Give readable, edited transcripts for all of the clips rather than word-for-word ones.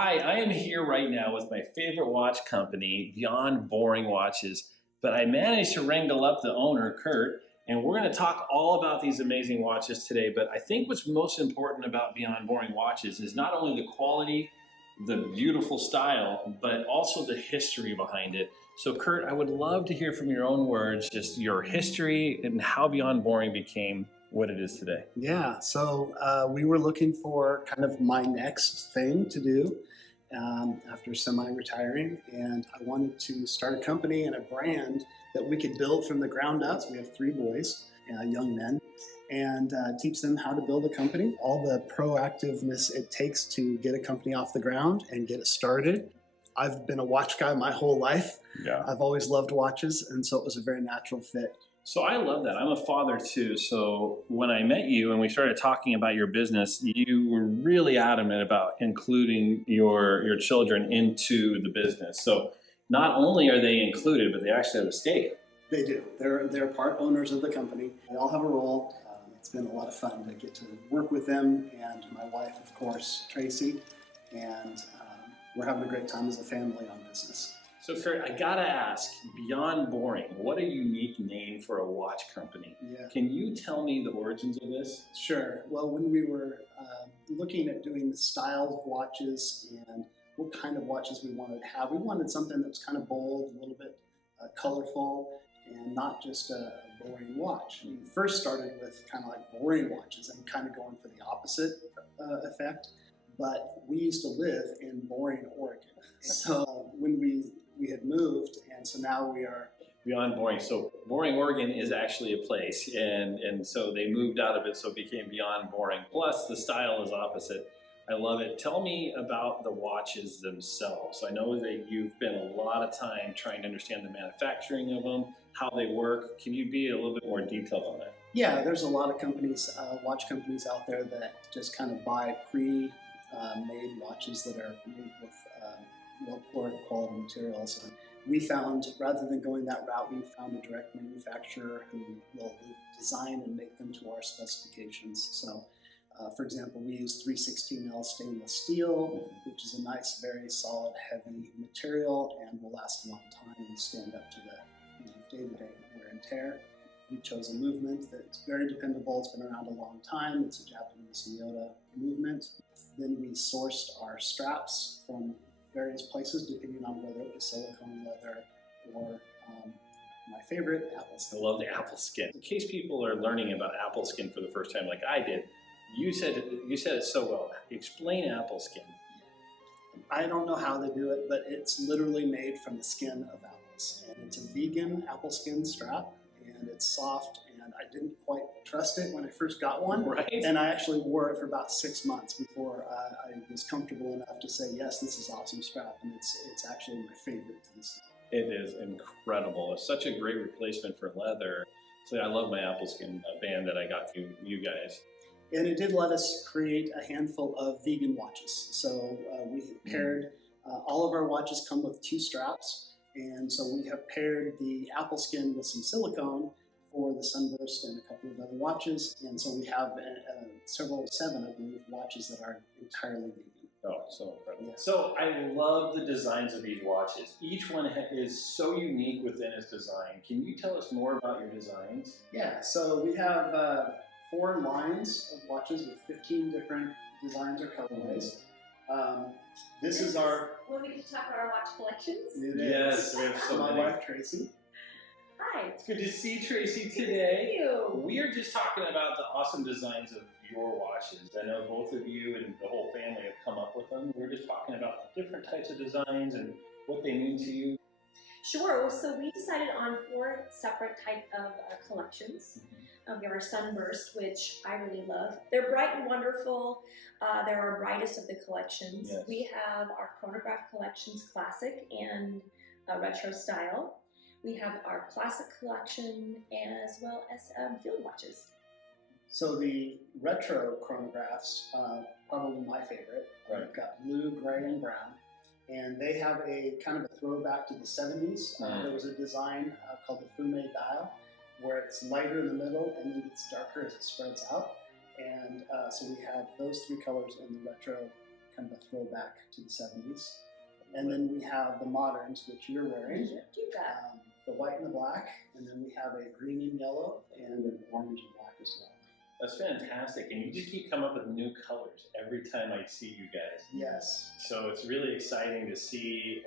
Hi, I am here right now with my favorite watch company, Beyond Boring Watches. But I managed to wrangle up the owner, Curt, and we're going to talk all about these amazing watches today. But I think what's most important about Beyond Boring Watches is not only the quality, the beautiful style, but also the history behind it. So, Curt, I would love to hear from your own words, just your history and how Beyond Boring became what it is today. Yeah, so we were looking for kind of my next thing to do after semi-retiring, and I wanted to start a company and a brand that we could build from the ground up. So we have three boys, young men, and teach them how to build a company, all the proactiveness it takes to get a company off the ground and get it started. I've been a watch guy my whole life. Yeah. I've always loved watches, and so it was a very natural fit. So I love that. I'm a father too. So when I met you and we started talking about your business, you were really adamant about including your children into the business. So not only are they included, but they actually have a stake. They do. They're part owners of the company. They all have a role. It's been a lot of fun to get to work with them, and my wife, of course, Tracy, and we're having a great time as a family on business. So Curt, I gotta ask, Beyond Boring, what a unique name for a watch company. Yeah. Can you tell me the origins of this? Sure. Well, when we were looking at doing the style of watches and what kind of watches we wanted to have, we wanted something that was kind of bold, a little bit colorful, and not just a boring watch. We first started with kind of like boring watches and kind of going for the opposite effect, but we used to live in Boring, Oregon. So when we had moved, and so now we are Beyond Boring. So Boring, Oregon is actually a place, and so they moved out of it, so it became Beyond Boring. Plus, the style is opposite. I love it. Tell me about the watches themselves. I know that you've spent a lot of time trying to understand the manufacturing of them, how they work. Can you be a little bit more detailed on that? Yeah, there's a lot of companies, watch companies out there that just kind of buy pre-made watches that are made with poor quality materials. And we found, rather than going that route, we found a direct manufacturer who will design and make them to our specifications. So, for example, we use 316L stainless steel, which is a nice, very solid, heavy material and will last a long time and stand up to the day-to-day wear and tear. We chose a movement that's very dependable. It's been around a long time. It's a Japanese Miyota movement. Then we sourced our straps from various places, depending on whether it was silicone, leather, or my favorite, apple skin. I love the apple skin. In case people are learning about apple skin for the first time, like I did, you said it so well. Explain apple skin. I don't know how they do it, but it's literally made from the skin of apples, and it's a vegan apple skin strap, and it's soft. And I didn't quite trust it when I first got one, right? And I actually wore it for about 6 months before I was comfortable enough to say, yes, this is awesome strap, and it's actually my favorite piece. It is incredible. It's such a great replacement for leather. So I love my apple skin band that I got from you guys. And it did let us create a handful of vegan watches. So we paired, all of our watches come with 2 straps, and so we have paired the apple skin with some silicone for the Sunburst and a couple of other watches, and so we have 7, I believe, watches that are entirely vegan. Oh, so incredible. Yeah. So I love the designs of these watches. Each one is so unique within its design. Can you tell us more about your designs? Yeah, so we have 4 lines of watches with 15 different designs or colorways. This is our... When we get to talk about our watch collections? Yes, we have so my many. wife, Tracy. Hi. It's good to see Tracy today. Thank you. We are just talking about the awesome designs of your watches. I know both of you and the whole family have come up with them. We're just talking about the different types of designs and what they mean to you. Sure. Well, so we decided on 4 separate type of collections. We have our Sunburst, which I really love. They're bright and wonderful. They're our brightest of the collections. Yes. We have our chronograph collections, classic and retro style. We have our classic collection as well as field watches. So the retro chronographs, probably my favorite. Right. We've got blue, gray, and brown. And they have a kind of a throwback to the 70s. There was a design called the Fume dial, where it's lighter in the middle and then gets darker as it spreads out. And so we have those 3 colors in the retro kind of a throwback to the 70s. And then we have the moderns, which you're wearing, Keep that. the white and the black, and then we have a green and yellow and an orange and black as well. That's fantastic, and you just keep coming up with new colors every time I see you guys. Yes. So it's really exciting to see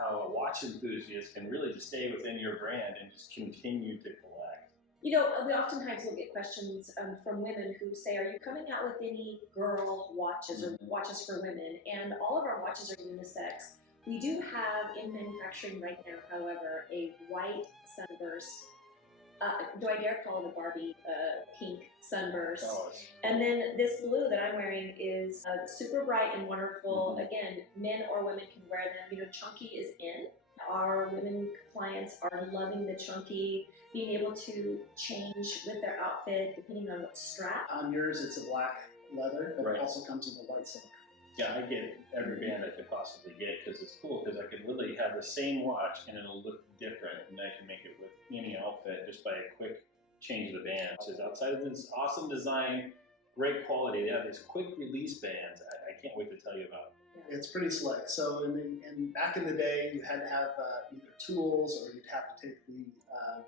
how a watch enthusiast can really just stay within your brand and just continue to collect. You know, we oftentimes will get questions from women who say, are you coming out with any girl watches or watches for women? And all of our watches are unisex. We do have in manufacturing right now, however, a white sunburst. Do I dare call it a Barbie pink sunburst? Oh, And then this blue that I'm wearing is super bright and wonderful. Again, men or women can wear them. You know, chunky is in. Our women clients are loving the chunky, being able to change with their outfit depending on what strap. On yours, it's a black leather, but Right. it also comes with a white silk. Yeah, I get every band I could possibly get because it's cool because I could literally have the same watch and it'll look different and I can make it with any outfit just by a quick change of the band. So outside of this awesome design, great quality, they have these quick release bands. I can't wait to tell you about. It's pretty slick. So back in the day, you had to have either tools or you'd have to take the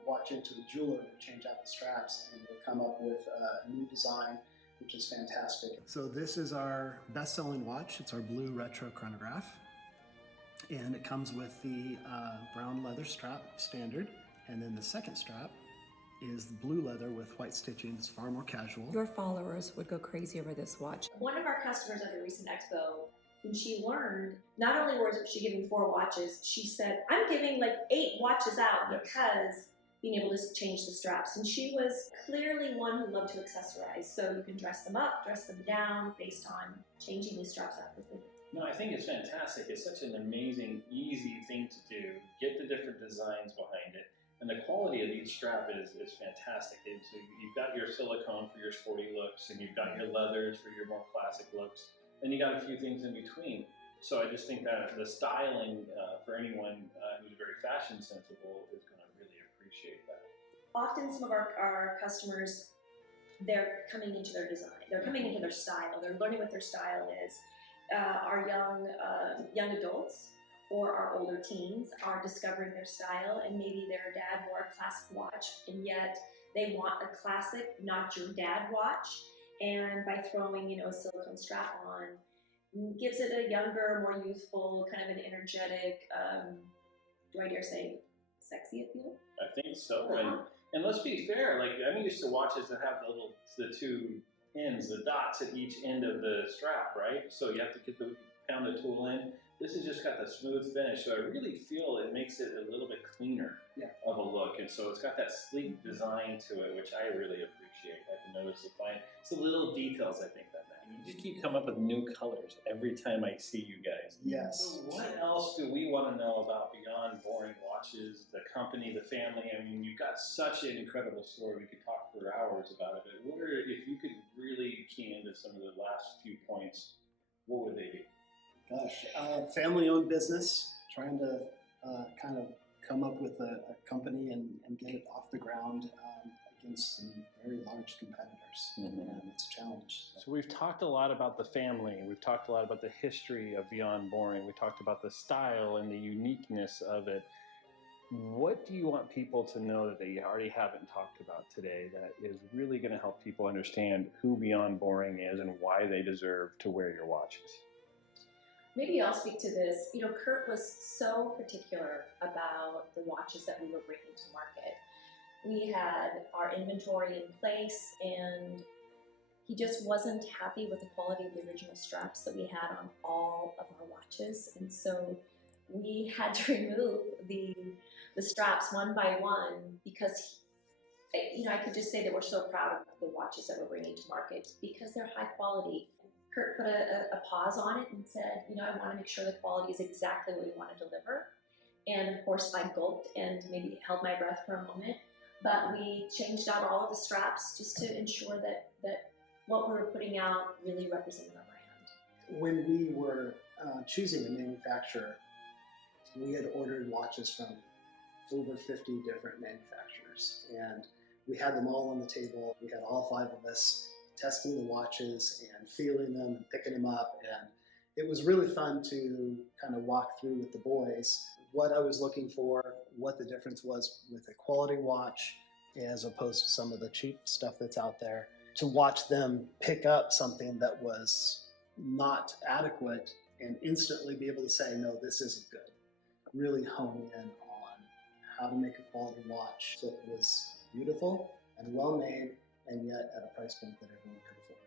watch into a jeweler to change out the straps, and they've come up with a new design, which is fantastic. So this is our best-selling watch. It's our blue retro chronograph, and it comes with the brown leather strap standard, and then the second strap is the blue leather with white stitching. It's far more casual. Your followers would go crazy over this watch. One of our customers at a recent expo, when she learned, not only was she giving 4 watches, she said, I'm giving like 8 watches out because being able to change the straps. And she was clearly one who loved to accessorize. So you can dress them up, dress them down based on changing the straps out quickly. No, I think it's fantastic. It's such an amazing, easy thing to do. Get the different designs behind it. And the quality of each strap is fantastic. And so you've got your silicone for your sporty looks, and you've got your leathers for your more classic looks. Then you got a few things in between. So I just think that the styling for anyone who's very fashion sensible is going to really appreciate that. Often some of our customers, they're coming into their design. They're coming into their style. They're learning what their style is. Our young adults or our older teens are discovering their style, and maybe their dad wore a classic watch, and yet they want a classic, not your dad watch. And by throwing, a silicone strap on, gives it a younger, more youthful, kind of an energetic, do I dare say, sexy appeal? I think so. And let's be fair, like I'm used to watches that have the 2 ends, the dots at each end of the strap, right? So you have to pound the tool in. This has just got the smooth finish, so I really feel it makes it a little bit cleaner of a look, and so it's got that sleek design to it, which I really appreciate. I can notice it's the little details I think that matter. You just keep coming up with new colors every time I see you guys. Yes. So what else do we want to know about beyond boring watches, the company, the family? I mean, you've got such an incredible story. We could talk for hours about it. But if you could really key into some of the last few points, what would they be? Gosh, family-owned business, trying to kind of come up with a company and get it off the ground against some very large competitors. And it's a challenge. So we've talked a lot about the family. We've talked a lot about the history of Beyond Boring. We talked about the style and the uniqueness of it. What do you want people to know that they already haven't talked about today that is really going to help people understand who Beyond Boring is and why they deserve to wear your watches? Maybe I'll speak to this. Curt was so particular about the watches that we were bringing to market. We had our inventory in place, and he just wasn't happy with the quality of the original straps that we had on all of our watches. And so we had to remove the straps one by one because, I could just say that we're so proud of the watches that we're bringing to market because they're high quality. Curt put a pause on it and said, I want to make sure the quality is exactly what we want to deliver. And of course, I gulped and maybe held my breath for a moment. But we changed out all of the straps just to ensure that what we were putting out really represented our brand. When we were choosing a manufacturer, we had ordered watches from over 50 different manufacturers. And we had them all on the table. We had all 5 of us testing the watches and feeling them and picking them up, it was really fun to kind of walk through with the boys what I was looking for, what the difference was with a quality watch as opposed to some of the cheap stuff that's out there, to watch them pick up something that was not adequate and instantly be able to say, no, this isn't good. Really hone in on how to make a quality watch so it was beautiful and well made, and yet at a price point that everyone could afford.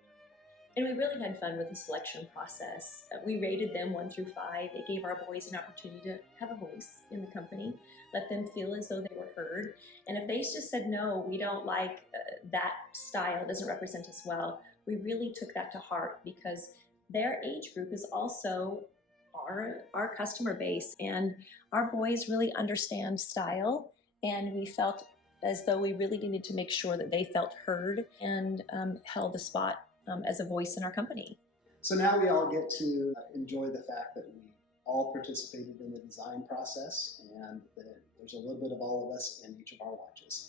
And we really had fun with the selection process. We rated them 1 through 5. It gave our boys an opportunity to have a voice in the company, let them feel as though they were heard. And if they just said, no, we don't like that style, it doesn't represent us well, we really took that to heart, because their age group is also our customer base. And our boys really understand style, and we felt as though we really needed to make sure that they felt heard and held a spot as a voice in our company. So now we all get to enjoy the fact that we all participated in the design process, and that there's a little bit of all of us in each of our watches.